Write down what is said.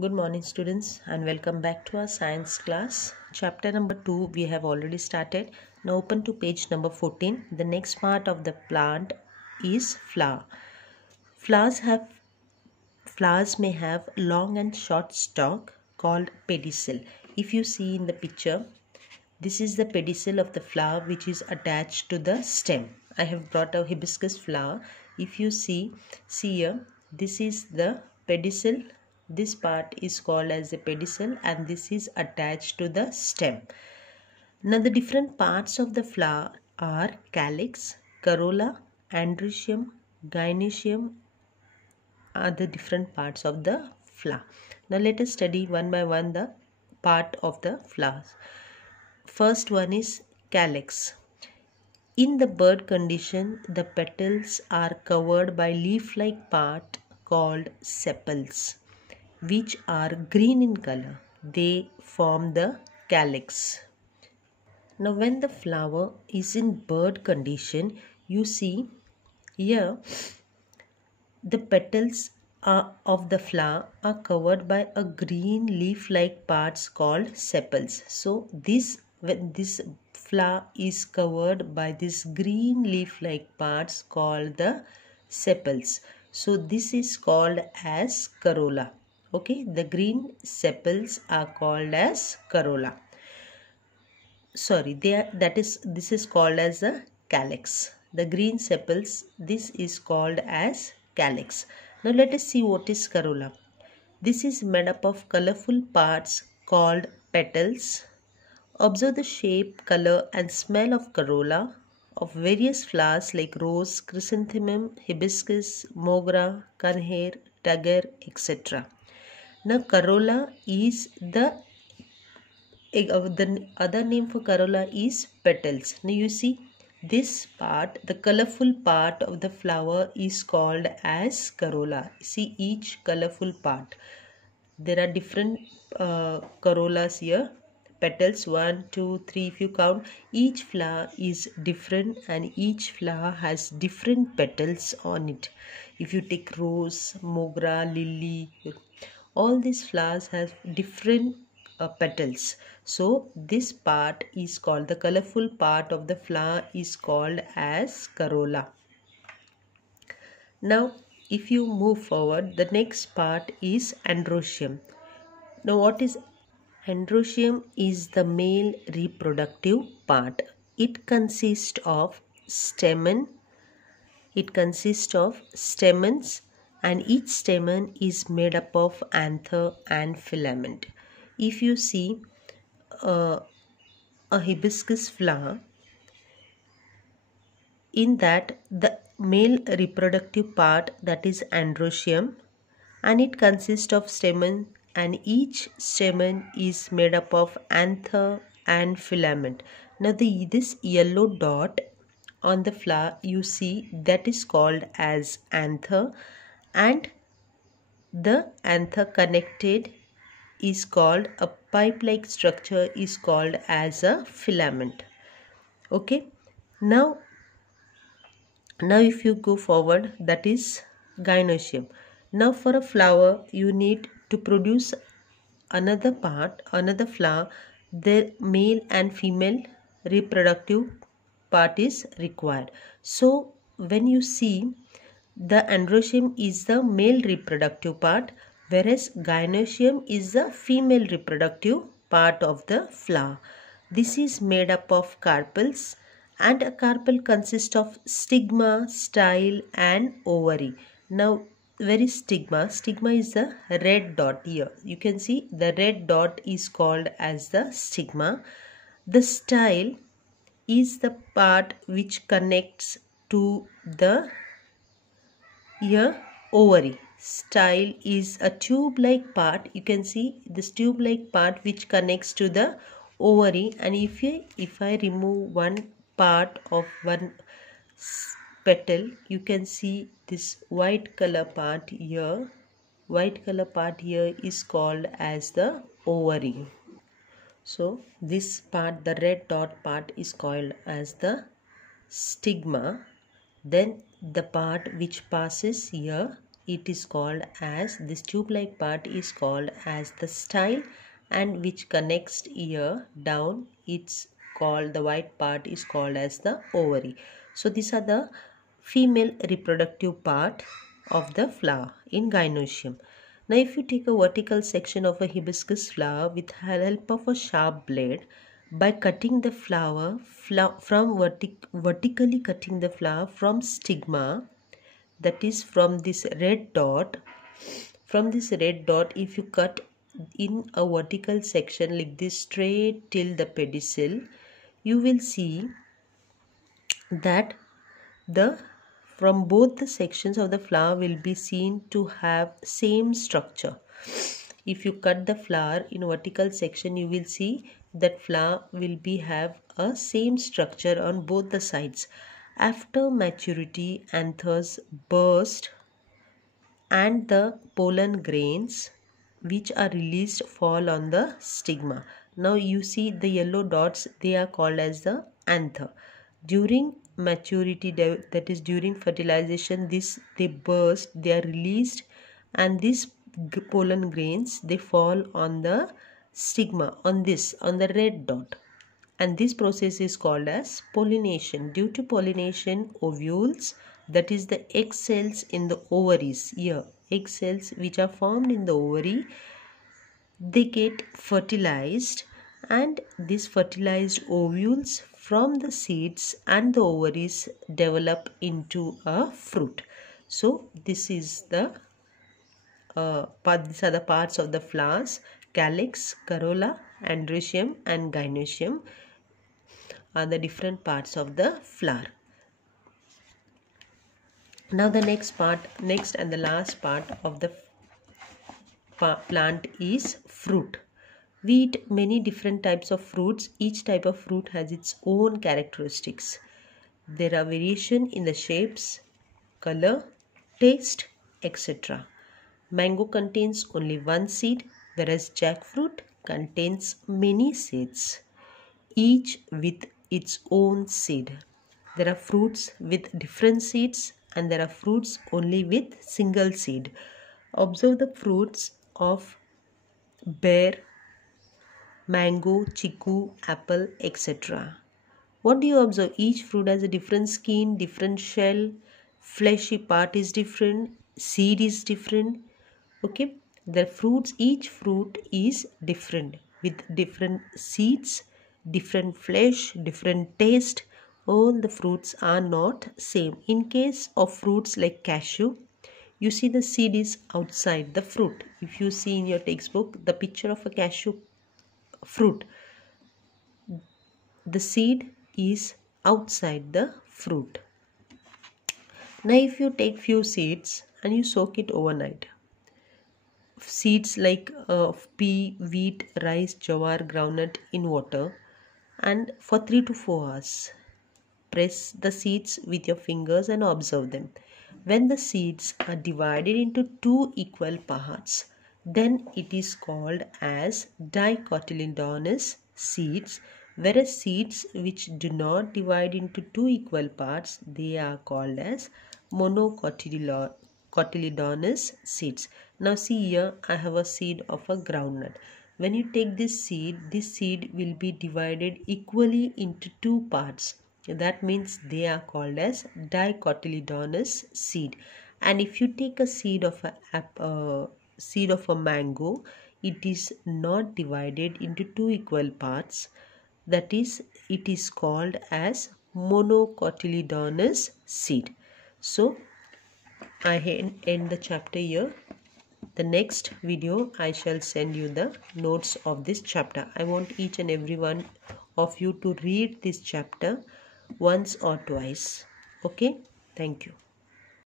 Good morning students and welcome back to our science class. Chapter number 2 we have already started. Now open to page number 14. The next part of the plant is flower. Flowers may have long and short stalk called pedicel. If you see in the picture, this is the pedicel of the flower which is attached to the stem. I have brought a hibiscus flower. If you see here, this is the pedicel. This part is called as a pedicel and this is attached to the stem. Now the different parts of the flower are calyx, corolla, androecium, gynoecium are the different parts of the flower. Now let us study one by one the part of the flowers. First one is calyx. In the bud condition, the petals are covered by leaf-like part called sepals, which are green in color. They form the calyx. Now when the flower is in bud condition, you see here the petals of the flower are covered by a green leaf-like parts called sepals. So when this flower is covered by this green leaf-like parts called the sepals. So this is called as corolla. Okay, the green sepals are called as corolla. Sorry, this is called as a calyx. The green sepals, this is called as calyx. Now let us see what is corolla. This is made up of colorful parts called petals. Observe the shape, color and smell of corolla of various flowers like rose, chrysanthemum, hibiscus, mogra, canher, tagger, etc. Now corolla is the other name for corolla is petals. Now you see this part, the colorful part of the flower is called as corolla. See each colorful part. There are different corollas here. Petals 1, 2, 3 if you count. Each flower is different and each flower has different petals on it. If you take rose, mogra, lily, all these flowers have different petals. So this part is called, the colorful part of the flower is called as corolla. Now if you move forward, the next part is androecium. Now what is androecium? Is the male reproductive part. It consists of stamens and each stamen is made up of anther and filament. If you see a hibiscus flower, in that the male reproductive part, that is androecium, and it consists of stamen and each stamen is made up of anther and filament. Now this yellow dot on the flower you see, that is called as anther, and the anther connected is called a pipe-like structure is called as a filament. Okay, now if you go forward, that is gynoecium. Now for a flower you need to produce another flower. The male and female reproductive part is required. So when you see, the androecium is the male reproductive part, whereas gynoecium is the female reproductive part of the flower. This is made up of carpels, and a carpel consists of stigma, style and ovary. Now where is stigma? Stigma is the red dot here. You can see the red dot is called as the stigma. The style is the part which connects to the ovary. Style is a tube-like part. You can see this tube-like part which connects to the ovary, and if I remove one part of one petal, you can see this white color part here. White color part here is called as the ovary. So this part, the red dot part, is called as the stigma. Then the part which passes here it is called as, this tube like part is called as the style, and which connects ear down, it's called, the white part is called as the ovary. So these are the female reproductive part of the flower in gynoecium. Now if you take a vertical section of a hibiscus flower with the help of a sharp blade, by cutting the flower vertically cutting the flower from stigma, that is from this red dot, if you cut in a vertical section like this straight till the pedicel, you will see that the from both the sections of the flower will be seen to have same structure. If you cut the flower in vertical section, you will see that flower will be have a same structure on both the sides. After maturity, anthers burst and the pollen grains which are released fall on the stigma. Now you see the yellow dots, they are called as the anther. During maturity, that is during fertilization, they burst, they are released, and these pollen grains, they fall on the stigma, on the red dot, and this process is called as pollination. Due to pollination, ovules, that is the egg cells in the ovaries, here egg cells which are formed in the ovary, they get fertilized, and these fertilized ovules from the seeds and the ovaries develop into a fruit. So this is the these are the parts of the flowers: calyx, corolla, androecium and gynoecium are the different parts of the flower. Now the next and the last part of the plant is fruit. We eat many different types of fruits. Each type of fruit has its own characteristics. There are variation in the shapes, color, taste, etc. Mango contains only one seed, whereas jackfruit contains many seeds, each with its own seed. There are fruits with different seeds, and there are fruits only with single seed. Observe the fruits of pear, mango, chiku, apple, etc. What do you observe? Each fruit has a different skin, different shell, fleshy part is different, seed is different. Okay, the fruits, each fruit is different with different seeds, different flesh, different taste. All the fruits are not same. In case of fruits like cashew, you see the seed is outside the fruit. If you see in your textbook the picture of a cashew fruit, the seed is outside the fruit. Now if you take few seeds and you soak it overnight, seeds like pea, wheat, rice, jawar, groundnut in water, and for 3 to 4 hours, press the seeds with your fingers and observe them. When the seeds are divided into 2 equal parts, then it is called as dicotyledonous seeds, whereas seeds which do not divide into 2 equal parts, they are called as monocotyledonous seeds. Now see here, I have a seed of a groundnut. When you take this seed will be divided equally into 2 parts. That means they are called as dicotyledonous seed. And if you take a seed of a mango, it is not divided into 2 equal parts. That is, it is called as monocotyledonous seed. So I end the chapter here. The next video I shall send you the notes of this chapter. I want each and every one of you to read this chapter once or twice. Okay, thank you.